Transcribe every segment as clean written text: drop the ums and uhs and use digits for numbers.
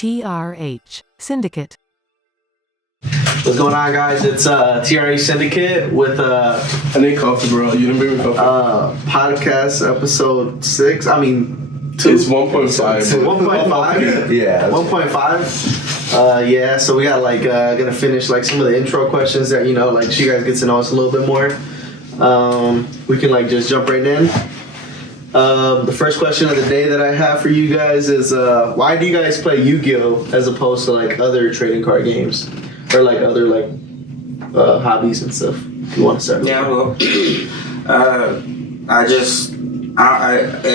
T.R.H.Syndicate. What's going on, guys? It's T.R.H.Syndicate with I need coffee, bro. You didn't bring me coffee. podcast episode 6. I mean, 2. It's 1.5. 1.5? Yeah. 1.5? Yeah, so we got gonna finish some of the intro questions that, so you guys get to know us a little bit more. We can just jump right in. The first question of the day that I have for you guys is why do you guys play Yugioh as opposed to other trading card games or other hobbies and stuff? If you want to start. Yeah, well, I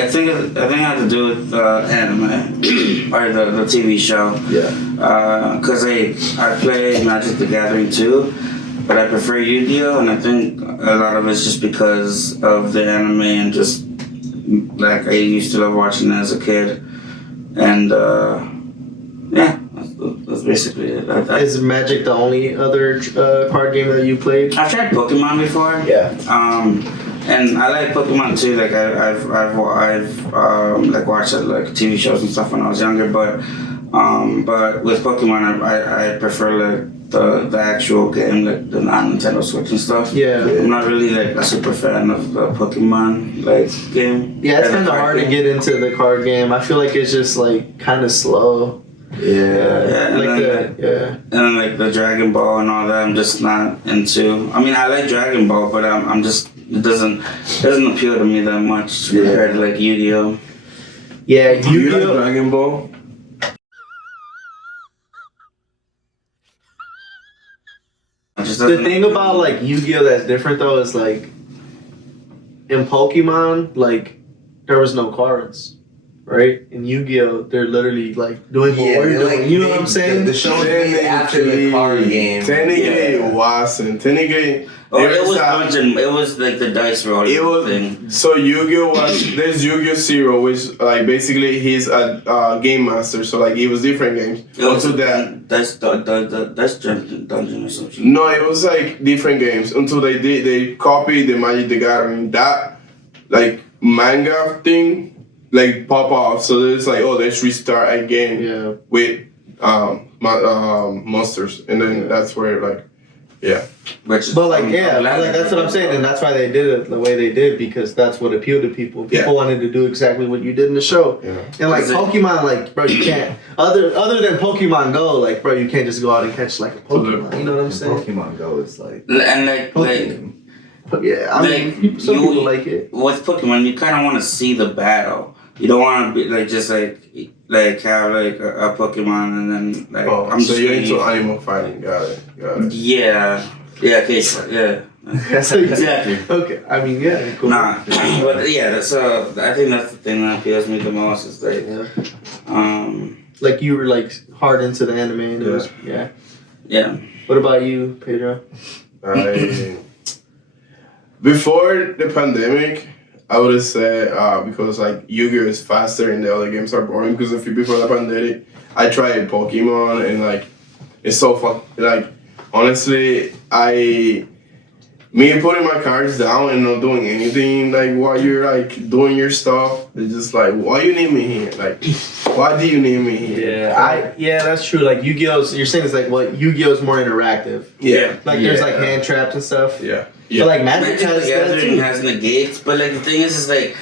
think it had to do with anime or the TV show. Yeah. Because I play Magic the Gathering too, but I prefer Yu-Gi-Oh, and I think a lot of it's just because of the anime and just I used to love watching it as a kid, and yeah, that's basically it. Is Magic the only other card game that you played? I've tried Pokemon before. Yeah. And I like Pokemon too. I've watched TV shows and stuff when I was younger. But with Pokemon, I prefer the actual game, the non-Nintendo Switch and stuff. Yeah. I'm not really a super fan of the Pokemon game. Yeah, it's kind of hard to get into the card game. I feel like it's just kind of slow. Yeah. And then the Dragon Ball and all that, I'm just not into. I mean, I like Dragon Ball, but I'm just it doesn't appeal to me that much compared to Yu-Gi-Oh. Yeah, You like Dragon Ball? The thing about Yu-Gi-Oh that's different though is in Pokemon there was no cards, right? In Yu-Gi-Oh they're literally doing what we're doing. You know what I'm saying? The show was made after the card game. Technically, it wasn't. Technically, it was dungeon. It was the dice roll. It was thing. So Yu-Gi-Oh was there's Yu-Gi-Oh Zero, which basically he's a game master. So he was different games. Also that's dungeon or something. No, it was different games until they copied the Magic the Gathering. That manga thing pop off. So it's let's restart again with monsters, and then that's where yeah. But that's what I'm saying, and that's why they did it the way they did, because that's what appealed to people. People wanted to do exactly what you did in the show. Yeah. And Pokemon, bro, you can't other than Pokemon Go, bro, you can't just go out and catch a Pokemon. You know what I'm saying? Pokemon Go is yeah, I mean, some people like it. With Pokemon, you kind of want to see the battle. You don't want to be just have a Pokemon and then so you're into animal fighting. Got it. Yeah. Okay. Yeah. Exactly. Okay. I mean, yeah. Cool. Nah, but yeah. So I think that's the thing that appeals me the most is you were hard into the anime and it was Yeah. What about you, Pedro? Before the pandemic, I would have said because Yu-Gi-Oh is faster and the other games are boring. Because before the pandemic, I tried Pokemon and it's so fun. Honestly, me putting my cards down and not doing anything while you're doing your stuff. It's just why you need me here? Why do you need me here? Yeah, that's true. Yu-Gi-Oh's, you're saying it's what Yu-Gi-Oh's more interactive. Yeah. There's hand traps and stuff. Yeah. But Magic has negates, but the thing is you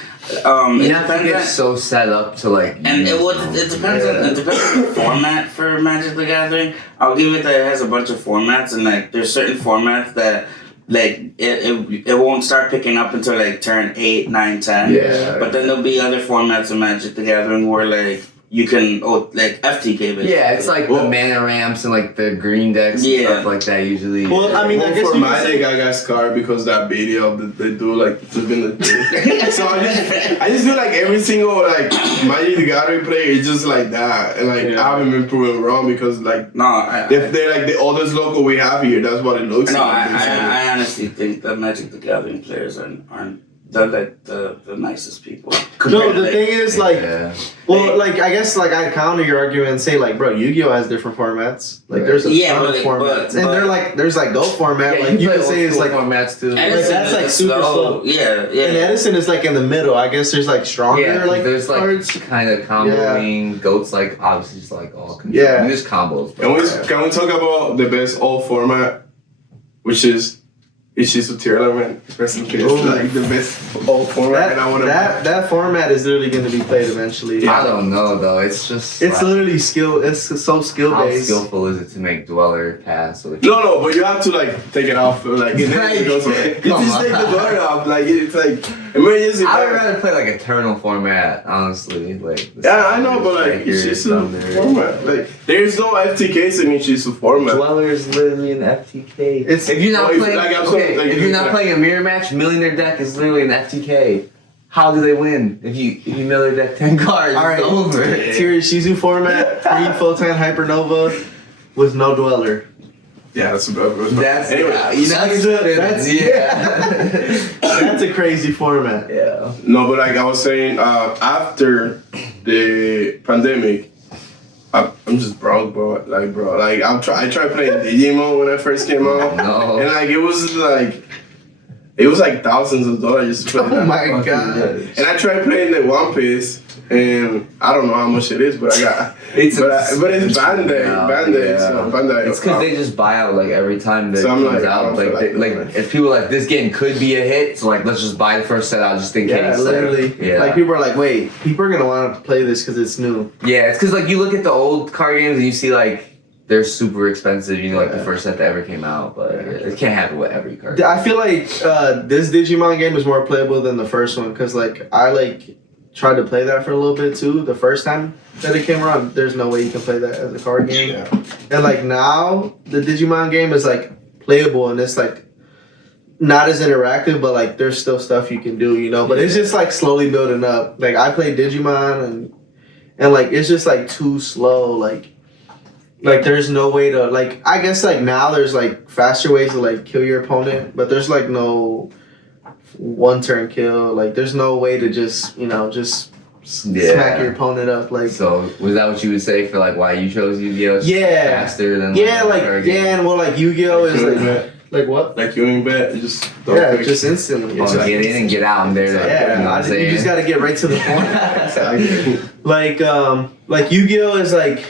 have to get so set up to and it depends on the format for Magic the Gathering. I'll give it that it has a bunch of formats, and there's certain formats that it won't start picking up until turn 8, 9, 10. Yeah. But then there'll be other formats of Magic the Gathering where you can FTK basically. Yeah, it's the mana ramps and the green decks and stuff like that usually. Well, I mean, I guess for Magic, I got scarred because that video that they do flipping the thing. So I just feel every single Magic the Gathering player is just that, and I haven't been proven wrong because they're the oldest local we have here. That's what it looks like. I honestly think that Magic the Gathering players aren't the nicest people. No, the thing is, like, Yeah. well, like, I guess, like, I'd counter your argument and say, like, bro, Yu-Gi-Oh! Has different formats. Like, there's a ton of formats. And they're, like, there's, like, Go format. Yeah, like, you play could say it's, like, formats too. Edison that's, is like, the super slow. Yeah. And Edison is, like, in the middle. I guess there's, like, stronger, Yeah, like, there's like cards. kind of comboing. Goat's like obviously just like all control. Yeah. I mean, there's combos. But Can we talk about the best old format, which is Ishizu Tournament? Rest in peace. Like the best old format, and I want to. That format is literally going to be played eventually. I don't know though. It's just It's like, literally skill. It's so skill how based. skillful is it to make Dweller pass? So No, but you have to like take it off. Like it Right. goes. You Come just take the on. bar off. Like it's like emergency. I would rather play like Eternal format, honestly. Like the Yeah, I know, but like Strikers, Ishizu Thunder. format. Like there's no FTKs in Ishizu format. Dweller is literally an FTK. It's If you're not Oh, if- playing, like, I'm okay, sorry, like, if you're not like- playing a mirror match, milling their deck is literally an FTK. How do they win? If you mill their deck 10 cards, all right. it's over. T.R.H.Shizu format, 3 Photon Hypernova with no Dweller. Yeah, that's about. That's anyway. you know that's- yeah. That's a crazy format. Yeah. No, but like I was saying, after the pandemic, I'm just broke, bro. Like I tried playing Digimon when I first came out, No. and like it was like thousands of dollars just to play Oh that my fucking God. game. And I tried playing the One Piece, and I don't know how much it is, but I got. It's but it's Bandai, yeah. so Bandai. It's because they just buy out like every time that So it I'm comes like, I out. don't Like, feel they, like like doing it. if people are like this game could be a hit, so like let's just buy the first set out just in Yeah, case. literally. Like, yeah. Like people are like, wait, people are gonna want to play this because it's new. Yeah, it's because like you look at the old card games and you see like they're super expensive. You know, like the Yeah. first set that ever came out, but it can't happen with every card. I feel like this Digimon game is more playable than the first one because like I like tried to play that for a little bit too. The first time that it came around, there's no way you can play that as a card game. Yeah. And like now, the Digimon game is like playable and it's like not as interactive, but like there's still stuff you can do, you know. But it's just like slowly building up. Like I played Digimon and like it's just like too slow. Like there's no way to like. I guess like now there's like faster ways to like kill your opponent, but there's like no one turn kill. Like there's no way to just smack your opponent up. Like So was that what you would say for like why you chose Yu-Gi-Oh? It's Yeah. faster than and well like Yu-Gi-Oh is like what? Like you ain't bet, just don't Yeah, pick. just instantly. Oh, get in and get out and there. Yeah, you know what I'm you saying? just got to get right to the point. Exactly. like Yu-Gi-Oh is like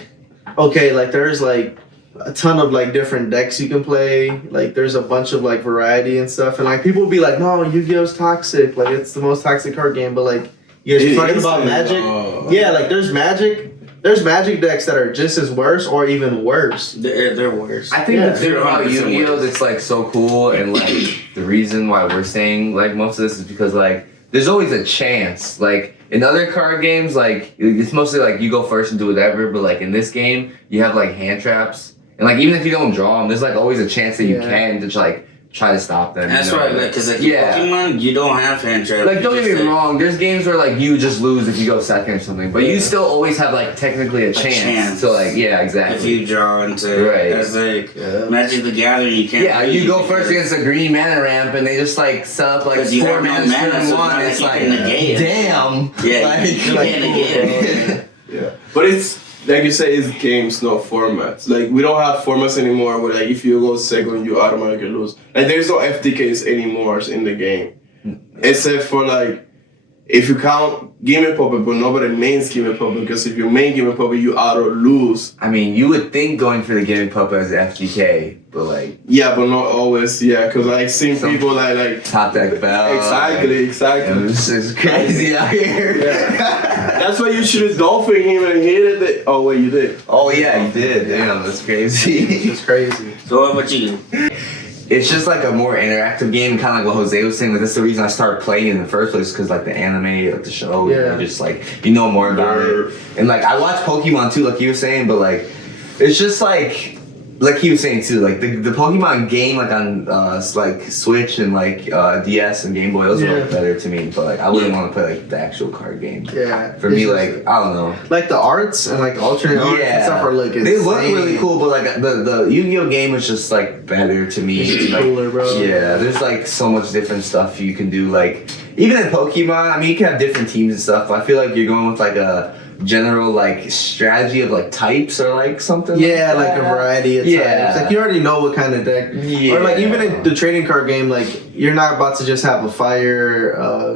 okay, like there's like a ton of like different decks you can play. Like there's a bunch of like variety and stuff, and like people will be like, no, Yu-Gi-Oh's toxic. Like it's the most toxic card game, but like you guys It talking is, about Magic? oh. Yeah, like there's Magic decks that are just as worse or even worse. They're worse. I think Yeah, the thing they're about 100% Yu-Gi-Oh worse. that's like so cool, and like the reason why we're saying like most of this is because like there's always a chance. Like in other card games, like it's mostly like you go first and do whatever, but like in this game, you have like hand traps, and like even if you don't draw them, there's like always a chance that you Yeah. can just like try to stop them. That's you know? why, like, because like Yeah. in Pokemon, you don't have hand traps. Like, You don't just, get me like, wrong, there's games where, like, you just lose if you go second or something, but you Yeah. still always have, like, technically a chance. So, like, yeah, exactly. If you draw into Right. as like Yeah. Magic the Gathering, you can't. Yeah, you go first against a green mana ramp, and they just, like, set up, like, 'Cause you 4 have no mana mana, turn so 1, it's it's not like, like you can negate it. damn! Yeah, Like, you can't negate it. Yeah, but it's like you say, it's games, not formats. Like we don't have formats anymore. Where like if you go second, you automatically lose. Like there's no FTKs anymore in the game, except for like if you count Gimme Puppet, but nobody mains Gimme Puppet because if you main Gimme Puppet, you auto lose. I mean, you would think going for the Giving Puppet as FGK, but, like, Yeah, but not always. Yeah, because like seen Some- people like top deck bell. exactly. It's crazy out here. Yeah. That's why you should have dolphin him and hit it. Oh wait, you did. Oh, yeah, you did. Damn, that's crazy. It's crazy. So what about you? It's just like a more interactive game, kind of like what Jose was saying. Like that's the reason I started playing it in the first place, because like the anime, like the show, Yeah. and just like you know more about it. And like I watch Pokemon too, like you were saying, but like it's just like like he was saying too, like the Pokemon game, like on like Switch and like DS and Game Boy, those are like better to me. But like I wouldn't want to play like the actual card game. Yeah. For me, like I don't know. Like the arts and like alternate arts and stuff are like they look really cool, but like the Yu-Gi-Oh game is just like better to me. It's like, cooler, bro. Yeah, there's like so much different stuff you can do. Like even in Pokemon, I mean you can have different teams and stuff. But I feel like you're going with like a general like strategy of like types or like something. Yeah, like a variety of Yeah. types. Like you already know what kind of deck. Yeah. Or like even in the trading card game, like you're not about to just have a fire,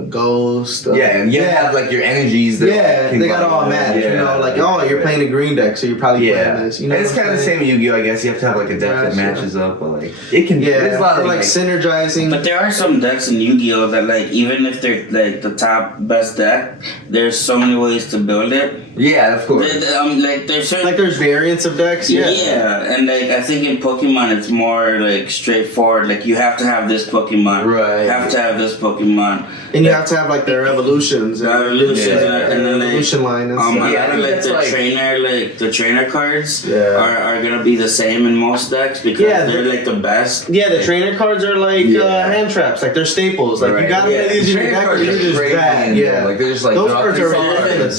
ghost. Yeah, and you have like your energies. That, Yeah, like, they got all matched. You know, like you're playing a green deck, so you're probably playing this. You know, and it's kind of the same with Yu-Gi-Oh. I guess you have to have like a deck that matches up, but like it can. Yeah, there's a lot or of like synergizing. But there are some decks in Yu-Gi-Oh that like even if they're like the top best deck, there's so many ways to build it. Yeah, of course. Like there's certain like there's variants of decks. Yeah, and like I think in Pokemon it's more like straightforward. Like you have to have this Pokemon, right? You have to have this Pokemon, and you have to have like their evolutions, and then evolution line. And stuff. A lot of like the trainer cards are gonna be the same in most decks because they're like the best. Yeah, the trainer cards are like hand traps, like they're staples. Like you gotta play these in your deck or you're just bad. Yeah, like they're just like those cards are ridiculous.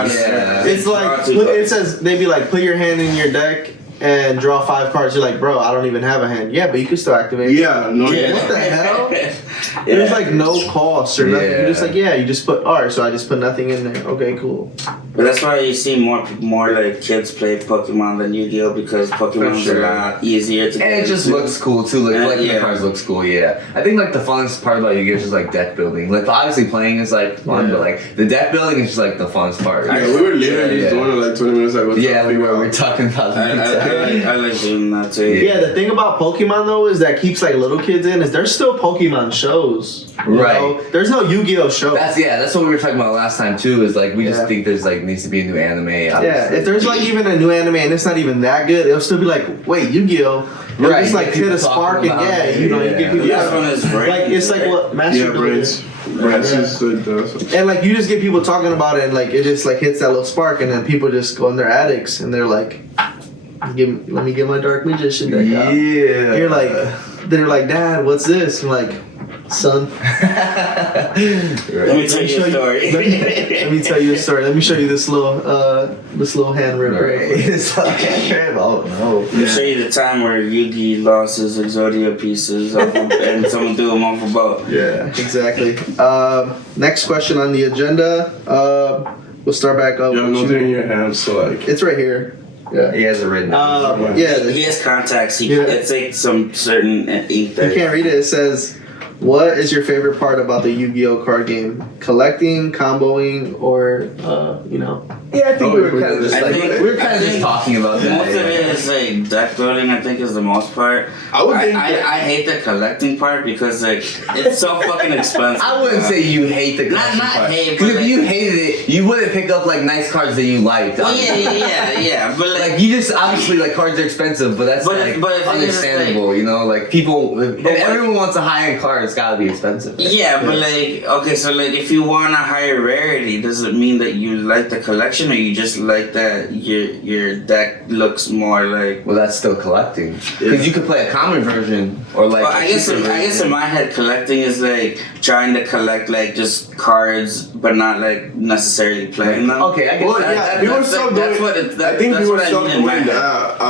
Yeah. It's like it says they'd be like put your hand in your deck and draw 5 cards. You're like, bro, I don't even have a hand. Yeah, but you can still activate. Yeah, no. Yeah, what the hell? There's like no cost or nothing. You're just like, you just put so I just put nothing in there. Okay, cool. But that's why you see more like kids play Pokemon than Yu-Gi-Oh because Pokemon's a lot easier to get and it just looks cool too. Like the cards looks cool. Yeah, I think like the funnest part about Yu-Gi-Oh is just like deck building. Like obviously playing is like fun, but like the deck building is just like the funnest part. Yeah, we were literally doing it like 20 minutes ago. Yeah, we were talking about that. I like doing that too. Yeah, the thing about Pokemon though is that keeps like little kids in is there's still Pokemon shows. Right. Know? There's no Yu-Gi-Oh show. That's what we were talking about last time too. Is like we just think there's like needs to be a new anime. Obviously. Yeah, if there's like even a new anime and it's not even that good, it'll still be like, wait, Yu-Gi-Oh. It'll just like hit a spark and you get people. This one is like it's like what Master Brains is good though. And like you just get people talking about it and like it just like hits that little spark and then people just go in their attics and they're like, let me get my dark magician deck out. Yeah. You're like, they're like, Dad, what's this? I'm like, son. Let me tell you a story. Let me tell you a story. Let me show you this little hand rip. Oh no. Let me show you the time where Yugi lost his Exodia pieces and someone threw him off a boat. Yeah, exactly. Next question on the agenda. We'll start back up. You have nothing in your hands, so like it's right here. Yeah, he has it written. He has contacts. It's like some certain ink that you can't read it. It says, "What is your favorite part about the Yu-Gi-Oh card game? Collecting, comboing, or Yeah, I think we were kind of just talking about that. Most of it is like deck building. I think is the most part. I hate the collecting part because like it's so fucking expensive. I wouldn't say you hate the collecting not part. hate, because but if you hated it, you wouldn't pick up like nice cards that you liked. Well, yeah. But like you just obviously like cards are expensive, but that's understandable. Like people, if everyone wants a high-end card, it's gotta be expensive. Right? Yeah, but like okay, so like if you want a higher rarity, does it mean that you like the collection? Or you just like that your deck looks more like? Well, that's still collecting because you could play a common version or like. Well, I guess in my head, collecting is like trying to collect like just cards, but not like necessarily playing them. Okay, I guess we were still doing. I think we were still doing that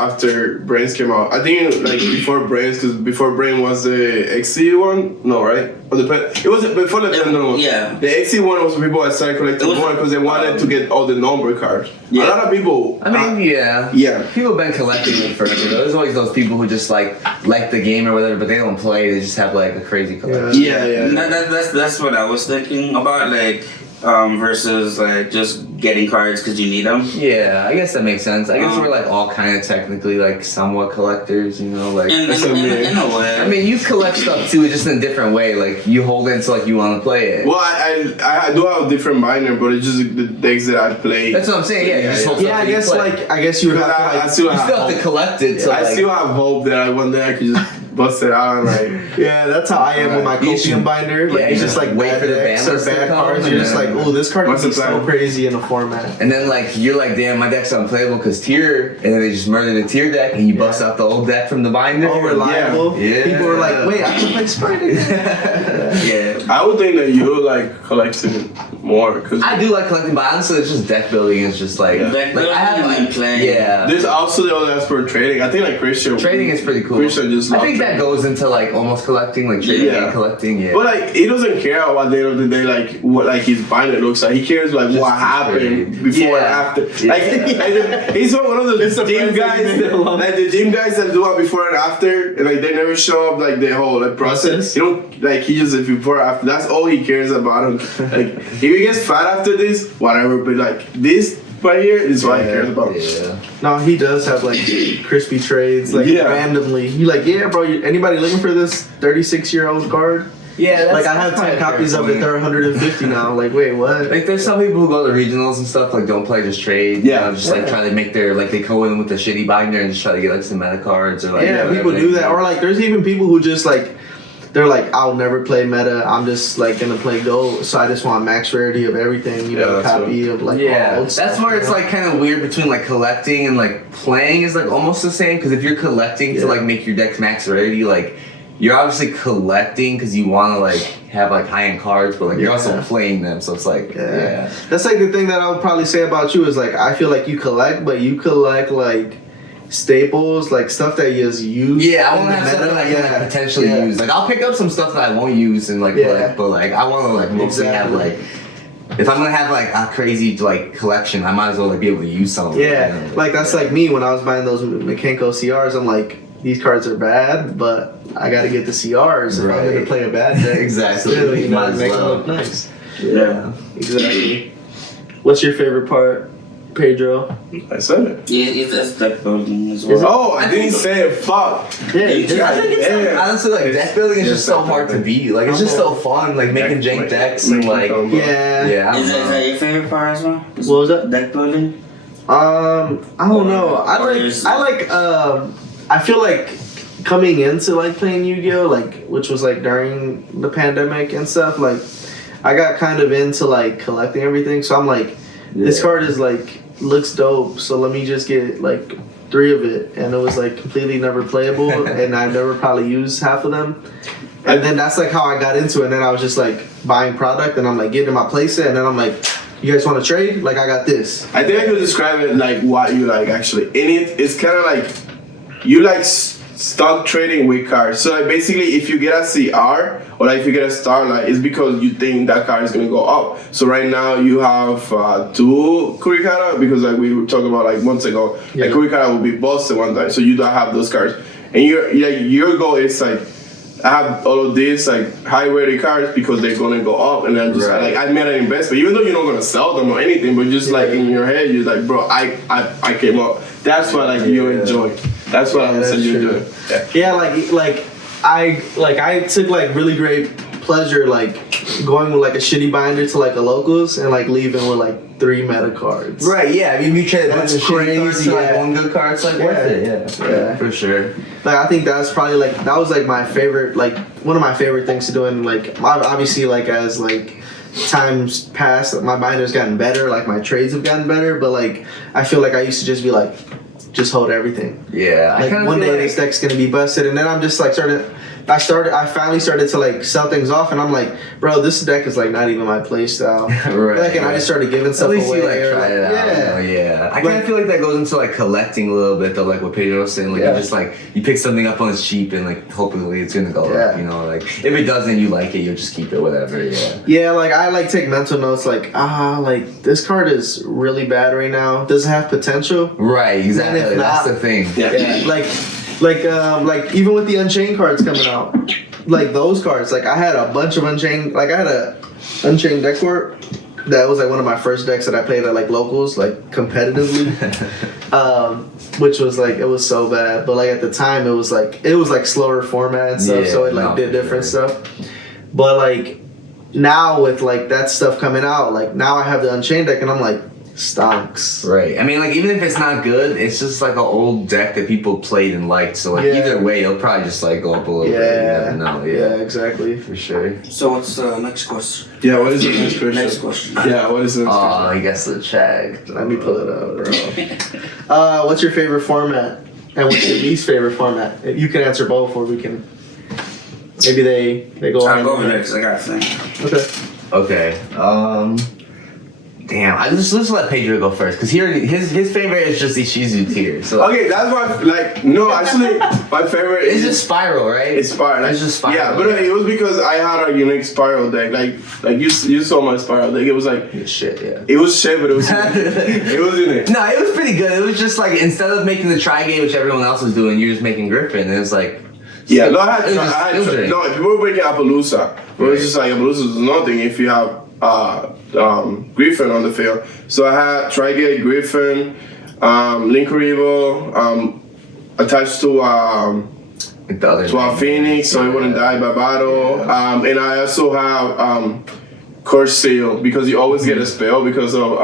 after Brains came out. I think like before Brains, because before Brain was the XC one. No, right? It was before the Pendulum one. Yeah. The XC one was for people that started collecting more because they wanted to get all the number cards. Yeah. A lot of people. I mean, yeah. People have been collecting it forever. There's always those people who just like the game or whatever, but they don't play. They just have like a crazy collection. Yeah. That's what I was thinking about, like versus like just getting cards because you need them. Yeah, I guess that makes sense. I guess we're like all kind of technically like somewhat collectors, like. In a way. I mean, you collect stuff too, just in a different way. Like you hold it until like you want to play it. Well, I do have a different minor, but it's just the decks that I play. That's what I'm saying. Yeah, you just hold stuff I guess play. I guess you would have to I still have to collect it. So I still have hope that one day I could just busted out and like. Yeah, that's how I am with my copium binder. Like, it's just like wait bad for the decks or banlist to bad come, cards. and You're just like, then- oh, this card What's is the so plan? crazy in a format. And then like you're like, damn, my deck's unplayable because tier, and then they just murder the tier deck, and you bust out the old deck from the binder. Oh, reliable. Yeah. People were like, wait, I can play Sprite again. Yeah. I would think that you like collecting more because I do like collecting, but honestly, it's just deck building. It's just like, Deck building and playing. Yeah. there's also the other aspect for trading. I think like Christian. Trading is pretty cool. Christian just. I love think that trading. goes into like almost collecting, like trading Yeah. and collecting. Yeah. But like he doesn't care about the end of the day, like what like his binder looks like. He cares like Just what to happened trade. before Yeah. and after. Yeah. Like he's one of those gym guys, like the gym guys that do it before and after, and like they never show up like the whole like process. You know, like he just before and after. That's all he cares about. Like if he gets fat after this, whatever. But like this right here is what he cares about. Yeah. No, he does have like crispy trades, like Yeah. randomly. You like, yeah, bro. Anybody looking for this 36-year-old card? Yeah. That's, Like I have 10 copies of it. They're 150 now. Like, wait, what? Like there's some people who go to regionals and stuff, like don't play, just trade. Yeah. You know, just like try to make their, like they go in with a shitty binder and just try to get like some meta cards or like. Yeah, whatever people they do that. Or like, there's even people who just like, they're like, I'll never play meta. I'm just like gonna play gold. So I just want max rarity of everything. You know, Yeah, a that's copy of like Yeah, all old that's stuff, where you it's know? like kind of weird between like collecting and like playing is like almost the same, because if you're collecting Yeah. to like make your deck's max rarity, like you're obviously collecting because you want to like have like high end cards, but like you're also Yeah. playing them, so it's like yeah. That's like the thing that I would probably say about you is like I feel like you collect, but you collect like staples, like stuff that you just use. Yeah, I in want to the have something meta. I can like, potentially Yeah. use. Like I'll pick up some stuff that I won't use and like Yeah. collect, but like I want to like mostly have Exactly. like, if I'm gonna have like a crazy like collection, I might as well like be able to use some. Yeah, you know? like that's like me when I was buying those Mekanko CRs. I'm like, these cards are bad, but I got to get the CRs if I'm Right. gonna play a bad deck. Exactly. Still, you know, Might as make well. them look nice. Yeah. Exactly. What's your favorite part, Pedro? I said it. Yeah, it's deck building as Is it? well. Oh, I didn't say it. Fuck. Yeah, I think Yeah. Honestly, like deck building is Yeah, just so deck hard to building. beat. Like it's just so fun, like making jank decks and like yeah. yeah. I Is don't know. that your favorite part as well? What was that? Deck building? I don't know. I feel like coming into like playing Yu-Gi-Oh, like which was like during the pandemic and stuff, like I got kind of into like collecting everything. So I'm like, this Yeah. card is like looks dope, so let me just get like 3 of it, and it was like completely never playable, and I never probably used half of them. And then that's like how I got into it. And then I was just like buying product, and I'm like getting my playset, and then I'm like, you guys want to trade? Like I got this. I think I could describe it like what you like actually. In it, it's kind of like you like stock trading with cards. So like basically, if you get a CR or like if you get a Starlight, it's because you think that card is gonna go up. So right now you have 2 Kurikara because like we were talking about like months ago, like Yeah. Kurikara will be busted one time, so you don't have those cards. And your goal is like, I have all of these like high rated cards because they're gonna go up, and then just Right. like I made an investment, even though you're not gonna sell them or anything, but just like in your head, you're like, bro, I came up. That's what like you Yeah. enjoy. That's what Yeah, I'm that's saying you true. enjoy. Yeah. Yeah, I took like really great pleasure like going with like a shitty binder to like a locals and like leaving with like 3 meta cards. Right, yeah. I mean, you trade a bunch That's of shitty cards crazy, to like yeah. one good card. It's like worth it. Yeah, Yeah. for sure. Like I think that's probably like that was like my favorite, like one of my favorite things to do. And like obviously like as like times past, my binder's gotten better, like my trades have gotten better, but like I feel like I used to just be like, just hold everything. Yeah, Like kinda one feel day this deck's gonna be busted, and then I'm just like I finally started to like sell things off, and I'm like, bro, this deck is like not even my play style. Right, Like, and I just started giving At stuff least away. you like or, tried it out. Yeah. Yeah. I kind Like- of feel like that goes into like collecting a little bit though, like what Pedro was saying. Like Yeah. you just like you pick something up on it's cheap and like hopefully it's gonna go Yeah. up. You know, like if it doesn't, you like it, you'll just keep it. Whatever. Yeah. Yeah, like I like take mental notes, like like this card is really bad right now. Does it have potential? Right. Exactly. if That's not- the thing. Yeah, like even with the Unchained cards coming out, like those cards, like I had a bunch of Unchained, like I had a Unchained deck work that was like one of my first decks that I played at like locals, like competitively, which was like it was so bad, but like at the time it was like slower format and stuff, Yeah, so it like no, did for different sure. stuff, but like now with like that stuff coming out, like now I have the Unchained deck and I'm like, Stonks. Right. I mean, like, even if it's not good, it's just like an old deck that people played and liked. So, like, either way, it'll probably just, like, go up a little bit. Yeah. You never know. Yeah, exactly. For sure. So what's the next question? Yeah, what is the next question? Next question. Yeah, what is the next question? I guess the check. Let me pull it up, bro. What's your favorite format? And what's your least favorite format? You can answer both, or we can... Maybe they go on. I'll go over there because I got a thing. Okay. Damn, I just let's let Pedro go first because his favorite is just Ishizu tier. So Okay, that's actually my favorite it's just Spiral, right? It's Spiral. It's just Spiral. Yeah, but it was because I had a unique Spiral deck. Like you saw my Spiral deck. It was like shit, yeah. it was shit, but it was it was unique. No, it was pretty good. It was just like instead of making the Tri-Gate, which everyone else was doing, you're just making Griffin. And it was like Yeah, no, people were breaking Appaloosa. But it was just like Appaloosa is nothing if you have Griffin on the field. So I had Tri-Gate, Griffin, Linkuribo, attached to a Phoenix, so it wouldn't die by battle. And I also have Curse Seal because you always get a spell because of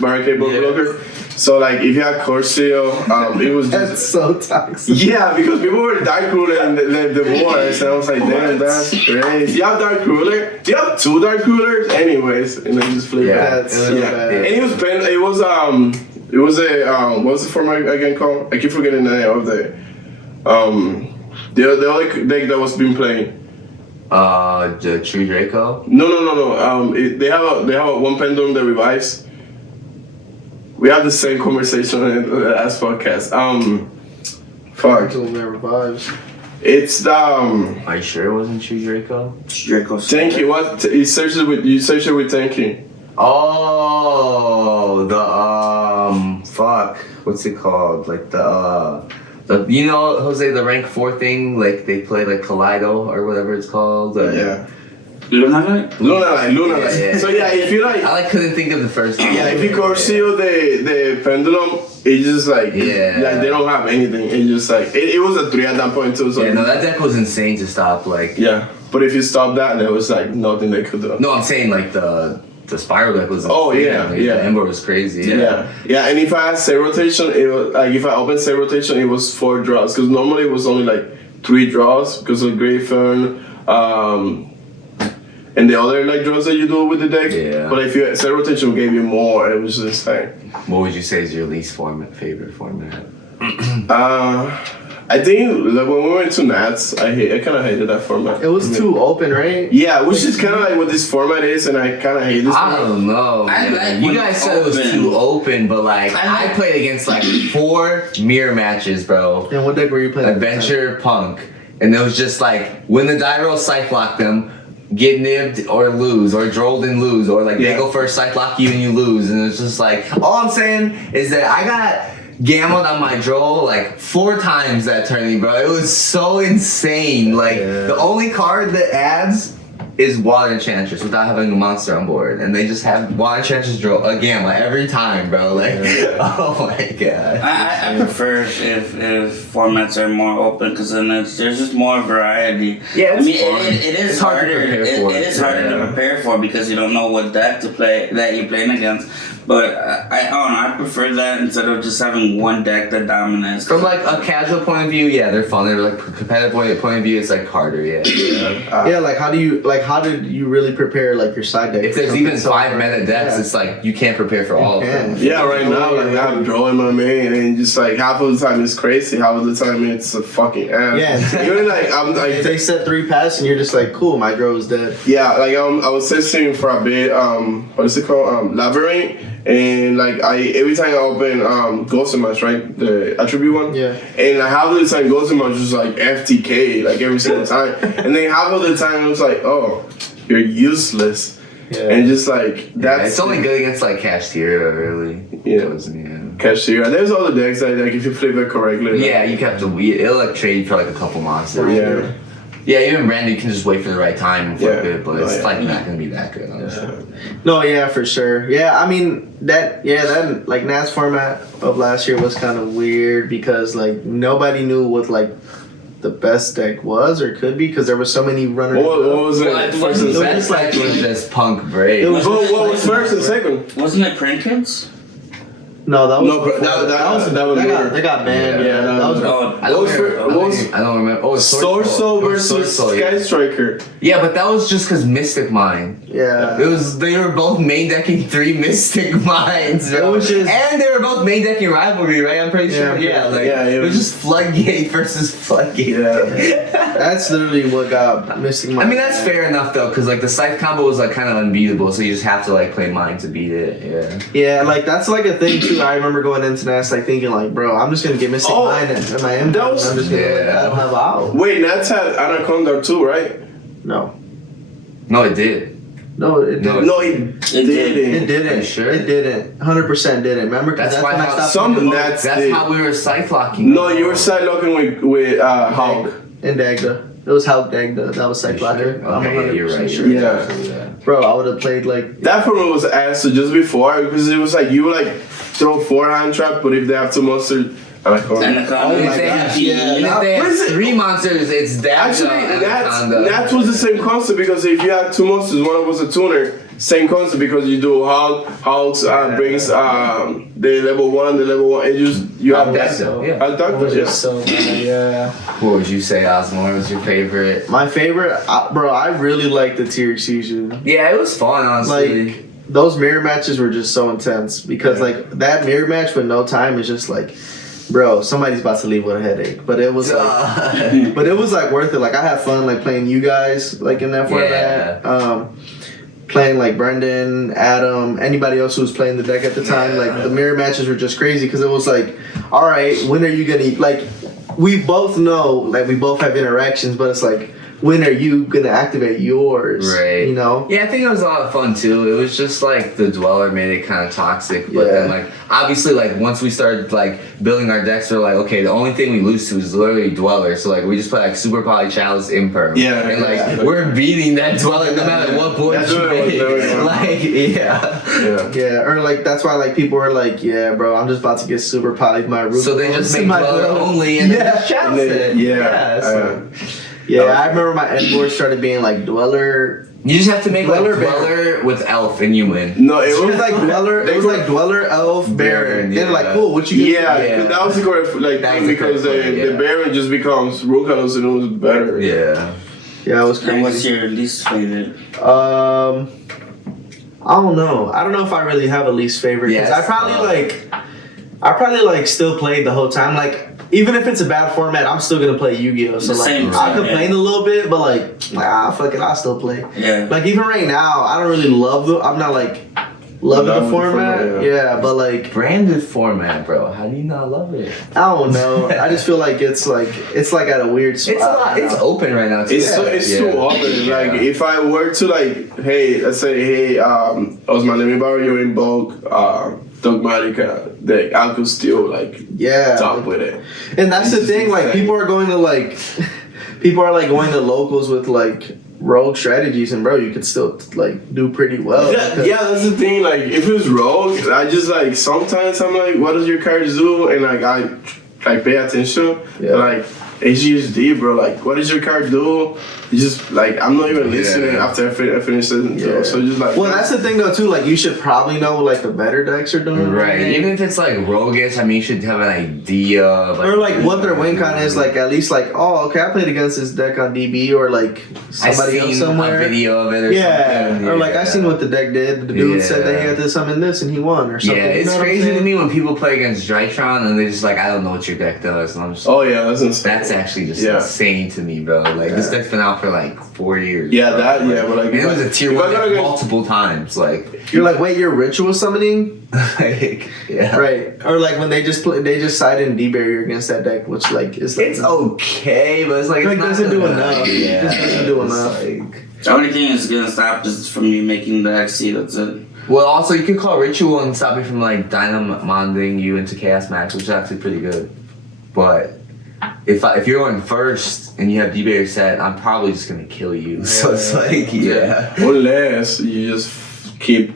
Barricade Blocker. So like if you had Curse Seal, it was just, That's so toxic. yeah, because people were Dark Ruler and the wars, and I was like, damn, that's crazy. You have Dark Ruler? Do you have 2 Dark Rulers? Anyways, and then just flip it. That's so bad. And it was a what was the format again called? I keep forgetting the name of the other deck that was being playing. the True Draco. No. They have a one pendulum that revives. We had the same conversation in the last podcast. Fuck. Until it revives. It's the Are you sure it wasn't True Draco? Draco. Tenki. What you search it with Tenki. Oh, the fuck, what's it called? Like the you know, Jose, the rank 4 thing. Like they play like Kaleido or whatever it's called. Yeah. Luna Light? Luna. Yeah. So yeah, if you like. I couldn't think of the first one. Yeah, if you Corsair the pendulum, it's just like like they don't have anything. It's just like it was a 3 at that point too. So Yeah, no, that deck was insane to stop. Like yeah, but if you stop that, there was like nothing they could do. no, I'm saying like the Spiral deck was insane. Oh, yeah, Like, yeah. the Ember was crazy. Yeah, and if I had save rotation, it was like if I opened save rotation, it was 4 draws because normally it was only like 3 draws because of Griffin, and the other like draws that you do with the deck. Yeah. But if you had save rotation, gave you more. It was just like. What would you say is your least favorite format? I think like when we went to Nats, I kind of hated that format. It was too open, right? Yeah, which is kind of like what this format is, and I kind of hate this. I don't know. I man. like You when guys it's said it was open. too open, but like I played against like 4 mirror matches, bro. And what deck were you playing? Adventure Punk, and it was just like when the die roll scythe locked them, get nibbed or lose, or drolled and lose, or like they go first scythe lock you and you lose, and it's just like all I'm saying is that I got gambled on my droll like 4 times that tourney, bro. It was so insane. Like the only card that adds is Water Enchantress without having a monster on board, and they just have Water Enchantress droll a gamble every time, bro. Like oh my god. I prefer if formats are more open because then there's just more variety. Yeah, I mean fun. it is It's hard to harder. prepare for. It is harder to prepare for because you don't know what deck to play that you're playing against. But I don't know. I prefer that instead of just having one deck that dominates. From like a casual point of view, yeah, they're fun. They're like competitive point of view, it's like harder, yeah. Yeah, like how did you really prepare like your side deck? If there's even 5 meta decks, it's like you can't prepare for all of them. Yeah, right now like I have draw in my main, and just like half of the time it's crazy, half of the time it's a fucking ass. Yeah. Even like I'm like If they set 3 passes and you're just like, cool, my draw is dead. yeah, like I was testing for a bit. What is it called? Labyrinth. And like every time I open Ghost Match, right, the attribute one, and half of the time Ghost Match was like FTK, like every single time, and then half of the time it was like, oh, you're useless, and just like that's it's only good against like Cashier, really. Cashier. There's other decks that like if you flip it correctly. Yeah, you have to. It'll like trade for like a couple monsters. Yeah. Yeah, even Randy, you can just wait for the right time and flip Yeah. it, but it's like not gonna be that good, honestly. No, yeah, for sure. Yeah, I mean that like Nats format of last year was kind of weird because like nobody knew what like the best deck was or could be because there were so many runners. What was it? Well, First and the second? best like was just Punk Brave. It was- What was first and second? Wasn't it Prank Kids? No, that was No, but that was they got banned. Yeah, that was Oh, I don't, What was remember, what was- I don't remember. Oh, it's Swordsoul versus Swordsoul, Sky yeah. Striker. Yeah, but that was just because Mystic Mine. yeah. They were both main decking 3 Mystic Mines, bro. It was just- and they were both main decking Rivalry, right? I'm pretty sure. Yeah, yeah, it was just Floodgate versus Floodgate. That's literally what got Mystic Mine. I mean, that's fair enough though, because like the Scythe combo was like kind of unbeatable, so you just have to like play mine to beat it. Yeah. Yeah, like that's like a thing too. I remember going into Nats like thinking like, bro, I'm just gonna get Mystic Oh, Mine and my M. that was- I'm just gonna Yeah. I don't have out. Wait, Nats had Anaconda too, right? No, No, it did. no, it No, didn't. No, it didn't. It didn't. Are you sure? It didn't. 100% didn't. Remember? Because That's that's, why when I how stopped some playing Nats That's did. how we were Scythe locking. No, you were side locking with Hulk. and Dagda. It was Hulk Dagda. That was You Cyclocker. sure? I'm Okay, yeah, you're 100% right. sure. Yeah. Bro, I would have played like. That for me was asked just before because it was like you would like throw 4 hand trap, but if they have 2 monsters, Anaconda. Anaconda. And my if they gosh, have, yeah. and if they What is have it? 3 monsters, it's Dagda Actually, and Nats was the same concept because if you had 2 monsters, one was a tuner. Same concept because you do Hulk brings the level 1, the level 1, and you have that. Yeah. I'll talk It was to you. just so bad, yeah. What would you say, Osmore? Was your favorite? My favorite, bro, I really like the T.R.H. season. Yeah, it was fun, honestly. Like, those mirror matches were just so intense because, like, that mirror match with no time is just like, bro, somebody's about to leave with a headache. But it was like, but it was like worth it. Like, I had fun like playing you guys like in that format. Playing like Brendan, Adam, anybody else who was playing the deck at the time. Like the mirror matches were just crazy because it was like, all right, when are you gonna like? We both know like we both have interactions, but it's like, when are you gonna activate yours? Right. You know. Yeah, I think it was a lot of fun too. It was just like the Dweller made it kind of toxic, but then like obviously like once we started like building our decks, we're like, okay, the only thing we lose to is literally Dweller. So like we just play like Super Poly Chalice Imperm. Yeah, and like yeah. we're beating that Dweller no matter what board That's you what it was, make. yeah. Like yeah. Yeah, or like that's why like people were like, yeah, bro, I'm just about to get super poly with my roof. So they just make Dweller only and then just Chalice it. Yeah, I remember my end board started being like Dweller. You just have to make Dweller like Dweller with Elf and you win. No, It was like Dweller. It was like Dweller, Elf, Baron. Yeah. They're like, cool. What you? Yeah, Yeah. that was the correct like That thing was the because correct play, the yeah. Baron just becomes Rukalos and it was better. Yeah. Yeah, it was And what's crazy. your least favorite? I don't know. I don't know if I really have a least favorite because Yes. I probably like still played the whole time. Like even if it's a bad format, I'm still gonna play Yu-Gi-Oh. So The like same I time, complain a little bit, but like fuck it, I'll still play. Yeah. Like even right now, I don't really love the. I'm not like loving Love the the format. format, Yeah, but like Branded format, bro. How do you not love it? I don't know. I just feel like it's like at a weird spot. It's a lot. It's open right now too. It's too open. Like if I were to like, hey, let's say, hey, Osman, let me borrow your in bulk, Dogmatica, deck, I could still like talk with it. And that's It's the just thing. Like insane. people are going to like, people are like going to locals with like rogue strategies, and bro, you could still like do pretty well. Yeah, that's the thing. Like if it's rogue, I just like sometimes I'm like, what does your cards do? And like I pay attention. Yeah. Like HGSD, bro. Like what does your card do? It's just like I'm not even listening after I finish it. Yeah. So just like Well, that's the thing though too. Like you should probably know what like the better decks are doing. Right. Even if it's like roguish, I mean, you should have an idea of Or like what their win con is, like at least like, oh okay, I played against this deck on DB or like somebody else somewhere. a video of it or Yeah, something. or like I seen what the deck did. The dude said that he had to summon this and he won or something. Yeah, You it's know what I'm crazy to saying? me when people play against Drytron and they're just like, I don't know what your deck does. And I'm just oh yeah, that's insane. that's actually just Yeah. insane to me, bro. Like this deck's been out for like 4 years. Yeah, bro. that yeah, but like And it was a tier if I 1 gotta deck go- multiple times. Like, You're like, wait, you're ritual summoning, like yeah. right? Or like when they just side in D barrier against that deck, which like is like It's okay, but it's like, Like, it's not doesn't do enough. enough. Yeah, It just doesn't do it's enough. like- The only thing that's gonna stop is from you making the XC. That's it. well, also you could call Ritual and stop me from like dynamonding you into Chaos Max, which is actually pretty good. But if you're going first and you have D-Barrier set, I'm probably just gonna kill you. So it's like, yeah. Unless you just keep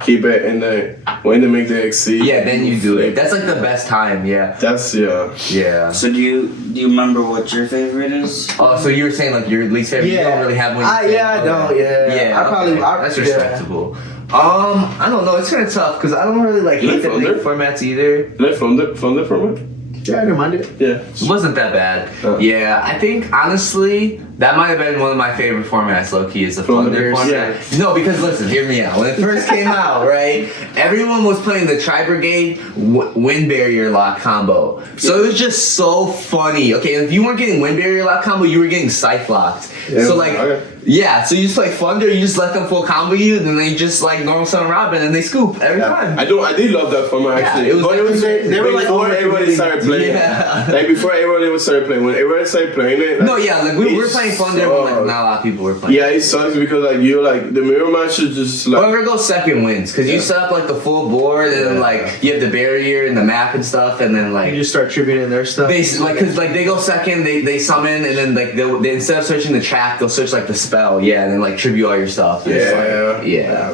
keep it, and then when they make the XC. Yeah, then you do it. flip. That's like the best time. Yeah. That's Yeah. So do you remember what your favorite is? Oh, so you were saying like your least favorite? You don't really have one. I don't. Yeah. Yeah. I probably. Okay. That's respectable. I don't know. It's kind of tough because I don't really like hate the big formats either. Like from the format. Yeah, I didn't mind it. Yeah. It wasn't that bad. Yeah, I think honestly that might have been one of my favorite formats. Low key is the Thunder format. Yeah. No, because listen, hear me out. When it first came out, right, everyone was playing the Tri Brigade wind barrier lock combo. So it was just so funny. Okay, if you weren't getting wind barrier lock combo, you were getting scythe locked. Yeah, So like. okay. Yeah, so you just play Thunder, you just let them full combo you, and then they just like normal Sun Robin and they scoop every time. I did love that format actually. it was But they were like before everybody started playing. Yeah. Like before everybody started playing. When everybody started playing it. Like, No, yeah, like we were playing Thunder, but like not a lot of people were playing. Yeah, it sucks because like you like the mirror match is just like. Whoever goes second wins, because you set up like the full board, and then like you have the barrier and the map and stuff, and then You like just start tributing their stuff. they like because like they go second, they summon, and then like they instead of searching the track, they'll search like the spell, yeah, and then like tribute all your stuff. And it's like, yeah.